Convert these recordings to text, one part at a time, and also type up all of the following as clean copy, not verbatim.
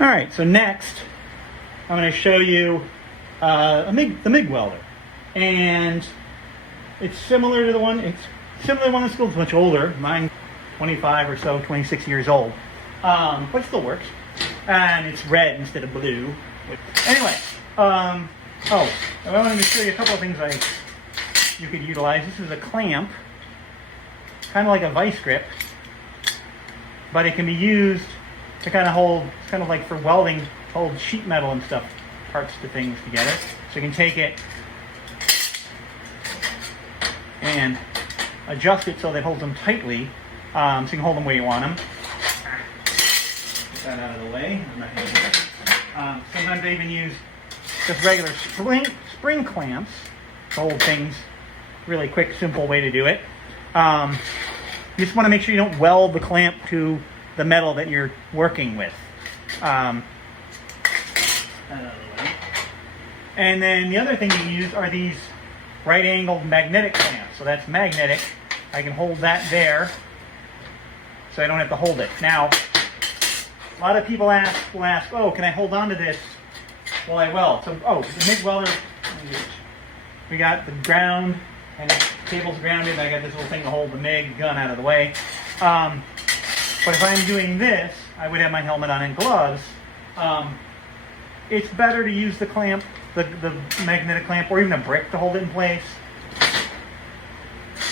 All right, so next I'm going to show you the MIG welder, and it's similar to the one. It's similar to the one that's still much older. Mine's 25 or so, 26 years old, but it still works. And it's red instead of blue. Anyway, I wanted to show you a couple of things you could utilize. This is a clamp, kind of like a vice grip, but it can be used to kind of hold, it's kind of like for welding, hold sheet metal and stuff, parts to things together. So you can take it and adjust it so that it holds them tightly, so you can hold them where you want them. Get that out of the way. I'm not gonna do it. Sometimes they even use just regular spring clamps to hold things. Really quick, simple way to do it. You just want to make sure you don't weld the clamp to the metal that you're working with. And then the other thing you can use are these right-angled magnetic clamps. So that's magnetic. I can hold that there, so I don't have to hold it. Now, a lot of people will ask, oh, can I hold on to this while I weld? So, the MIG welder, we got the ground, and the cable's grounded. I got this little thing to hold the MIG gun out of the way. But if I'm doing this, I would have my helmet on and gloves. It's better to use the clamp, the magnetic clamp, or even a brick to hold it in place.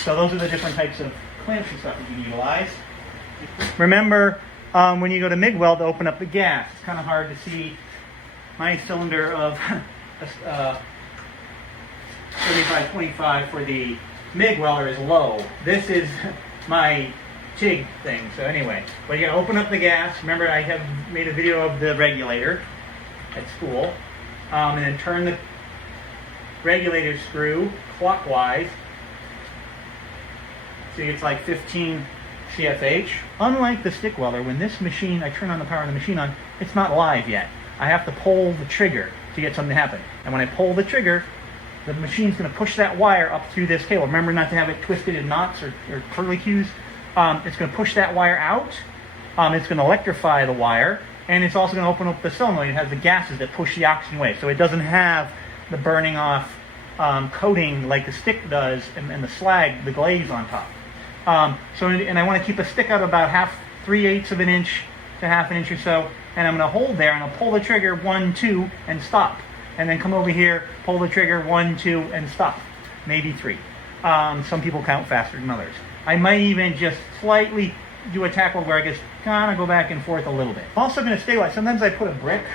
So those are the different types of clamps and stuff you can utilize. Remember, when you go to MIG weld to open up the gas, it's kind of hard to see. My cylinder of 3525 for the MIG welder is low. This is my TIG thing. So anyway, but you gotta open up the gas. Remember, I have made a video of the regulator at school, and then turn the regulator screw clockwise. See, it's like 15 CFH. Unlike the stick welder, when this machine, I turn on the power of the machine on, it's not live yet. I have to pull the trigger to get something to happen. And when I pull the trigger, the machine's going to push that wire up through this cable. Remember not to have it twisted in knots or curlicues. It's going to push that wire out. It's going to electrify the wire. And it's also going to open up the solenoid. It has the gases that push the oxygen away. So it doesn't have the burning off coating like the stick does, and the slag, the glaze on top. And I want to keep a stick out about 3/8 of an inch to half an inch or so. And I'm going to hold there, and I'll pull the trigger 1, 2, and stop. And then come over here, pull the trigger 1, 2, and stop. Maybe 3. Some people count faster than others. I might even just slightly do a tackle where I just kind of go back and forth a little bit. I'm also going to stabilize. Sometimes I put a brick,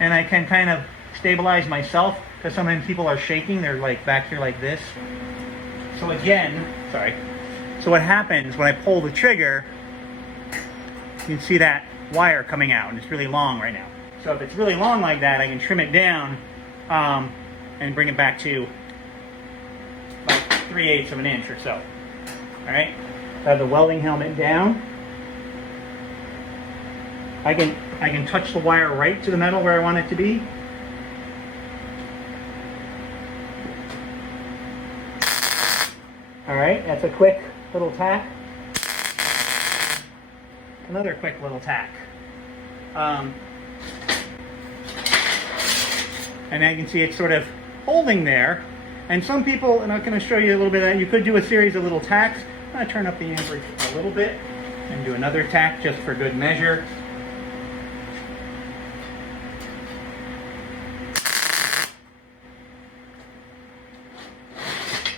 and I can kind of stabilize myself, because sometimes people are shaking. They're like back here like this. So again, so what happens when I pull the trigger, you can see that wire coming out, and it's really long right now. So if it's really long like that, I can trim it down and bring it back to about 3/8 of an inch or so. All right, I have the welding helmet down. I can touch the wire right to the metal where I want it to be. All right, that's a quick little tack. Another quick little tack. And I can see it's sort of holding there. And some people, and I'm going to show you a little bit of that, you could do a series of little tacks. I'm going to turn up the amperage a little bit and do another tack just for good measure.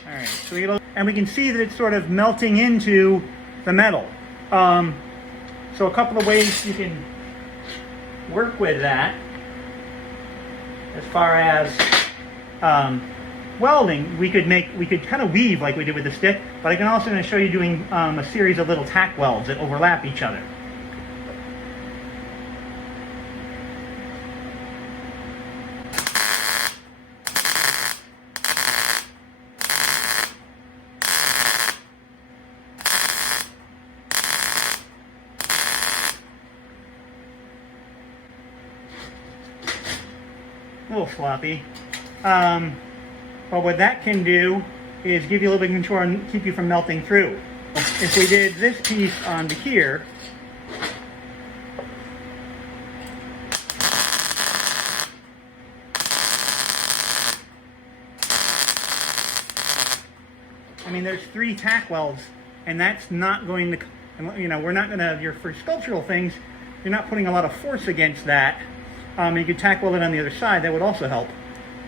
All right, so and we can see that it's sort of melting into the metal. So a couple of ways you can work with that as far as welding, we could kind of weave like we did with the stick, but I can also going to show you doing a series of little tack welds that overlap each other. A little sloppy. But what that can do is give you a little bit of control and keep you from melting through. If we did this piece onto here, there's 3 tack welds, and that's not going to, you know, we're not going to, for sculptural things, you're not putting a lot of force against that. You could tack weld it on the other side, that would also help.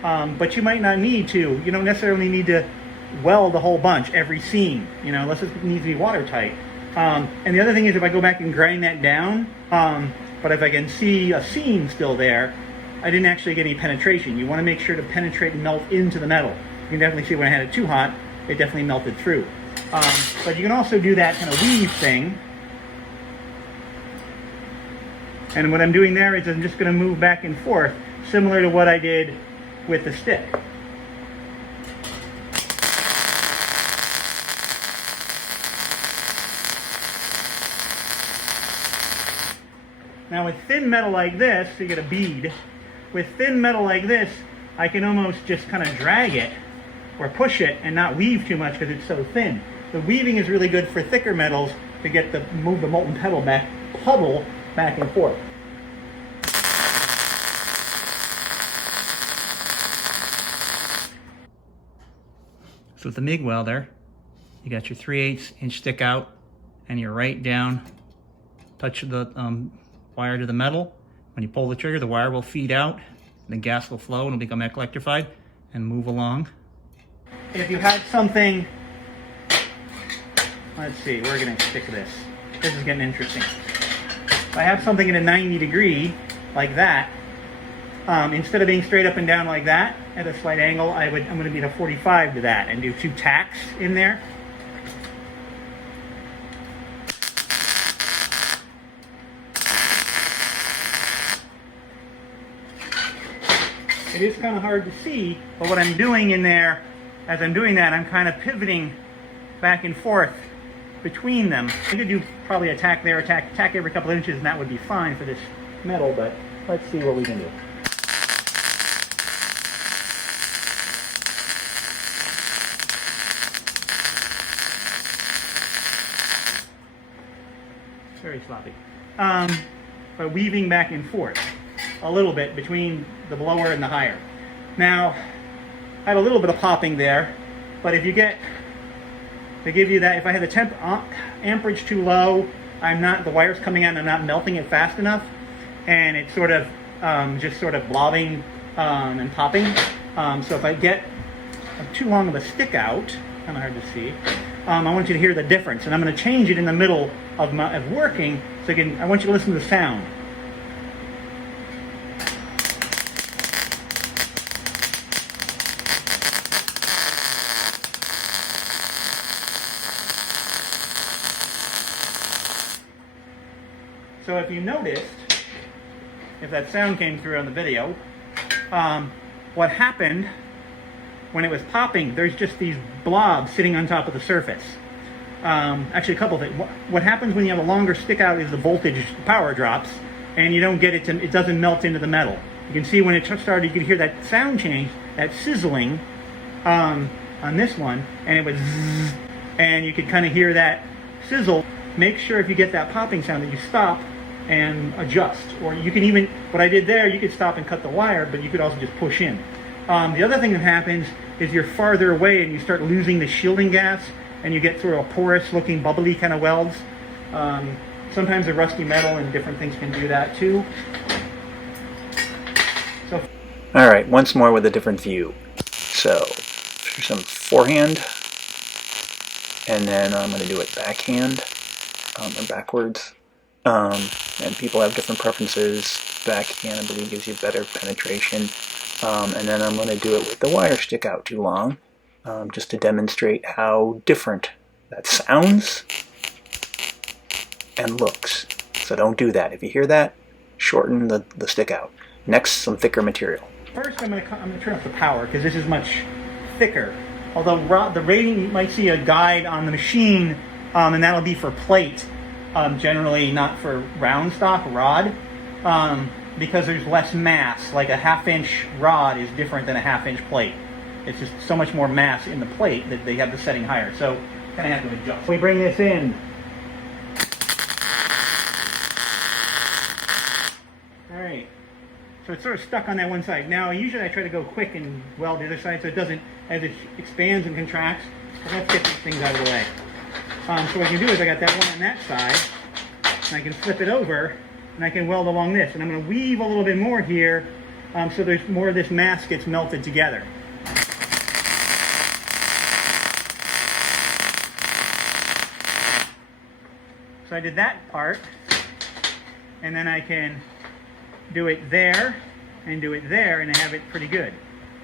But you might not need to. You don't necessarily need to weld a whole bunch every seam, you know, unless it needs to be watertight. And the other thing is, if I go back and grind that down, but if I can see a seam still there, I didn't actually get any penetration. You want to make sure to penetrate and melt into the metal. You can definitely see when I had it too hot, it definitely melted through. But you can also do that kind of weave thing. And what I'm doing there is I'm just going to move back and forth, similar to what I did with the stick. Now with thin metal like this, so you get a bead, with thin metal like this, I can almost just kind of drag it or push it and not weave too much because it's so thin. The weaving is really good for thicker metals to get move the molten puddle back and forth. So with the MIG welder, you got your 3/8 inch stick out, and you're right down, touch the wire to the metal. When you pull the trigger, the wire will feed out, and the gas will flow and it'll become electrified and move along. If you had something, let's see, we're going to stick this. This is getting interesting. If I have something at a 90 degree, like that, instead of being straight up and down like that, at a slight angle, I'm going to be at a 45 to that and do 2 tacks in there. It is kind of hard to see, but what I'm doing in there, as I'm doing that, I'm kind of pivoting back and forth between them. I could do probably a tack there, a tack every couple of inches, and that would be fine for this metal, but let's see what we can do. It's very sloppy. But weaving back and forth a little bit between the blower and the higher. Now, I had a little bit of popping there, but if you get, they give you that, if I had the amperage too low, the wire's coming out and I'm not melting it fast enough, and it's sort of just sort of blobbing and popping. So if I get too long of a stick out, kind of hard to see, I want you to hear the difference, and I'm going to change it in the middle of working, so I want you to listen to the sound. So if you noticed, if that sound came through on the video, what happened when it was popping, there's just these blobs sitting on top of the surface. Actually, a couple of things. What happens when you have a longer stick out is the voltage power drops, and you don't get it to, it doesn't melt into the metal. You can see when it started, you could hear that sound change, that sizzling on this one, and it was zzz, and you could kind of hear that sizzle. Make sure if you get that popping sound that you stop and adjust. Or you can even, what I did there, you could stop and cut the wire, but you could also just push in. The other thing that happens is you're farther away and you start losing the shielding gas, and you get sort of a porous looking bubbly kind of welds. Sometimes the rusty metal and different things can do that too. So, alright, once more with a different view. So, for some forehand, and then I'm going to do it backhand, or backwards. And people have different preferences. Backhand, I believe, gives you better penetration. And then I'm going to do it with the wire stick out too long, just to demonstrate how different that sounds and looks. So don't do that. If you hear that, shorten the stick out. Next, some thicker material. First, I'm going to turn up the power because this is much thicker. Although the rating, you might see a guide on the machine, and that'll be for plate, generally not for round stock rod, because there's less mass. Like a 1/2 inch rod is different than a 1/2 inch plate. It's just so much more mass in the plate that they have the setting higher. So kind of have to adjust. We bring this in. All right. So it's sort of stuck on that one side. Now, usually I try to go quick and weld the other side so it doesn't, as it expands and contracts, So let's get these things out of the way. So what I can do is I got that one on that side, and I can flip it over, and I can weld along this. And I'm going to weave a little bit more here, so there's more of this mass gets melted together. So I did that part, and then I can do it there, and do it there, and I have it pretty good.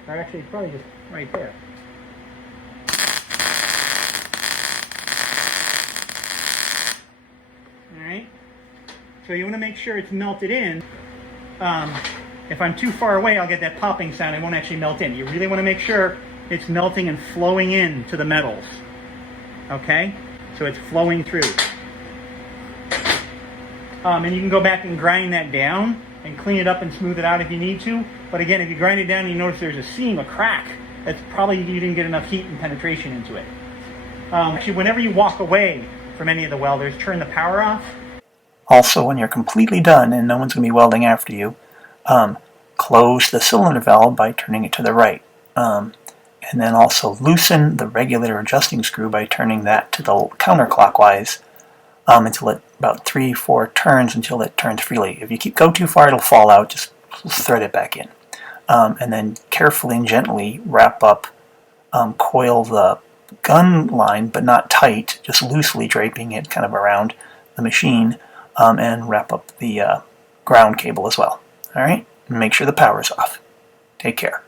Or actually, it's probably just right there. Alright? So you want to make sure it's melted in. If I'm too far away, I'll get that popping sound. It won't actually melt in. You really want to make sure it's melting and flowing in to the metals. Okay? So it's flowing through. And you can go back and grind that down and clean it up and smooth it out if you need to. But again, if you grind it down and you notice there's a seam, a crack, that's probably you didn't get enough heat and penetration into it. Actually, whenever you walk away from any of the welders, turn the power off. Also, when you're completely done and no one's going to be welding after you, close the cylinder valve by turning it to the right. And then also loosen the regulator adjusting screw by turning that to the counterclockwise until it about 3-4 turns until it turns freely. If you go too far, it'll fall out. Just thread it back in. And then carefully and gently wrap up, coil the gun line, but not tight, just loosely draping it kind of around the machine, and wrap up the ground cable as well. Alright? Make sure the power's off. Take care.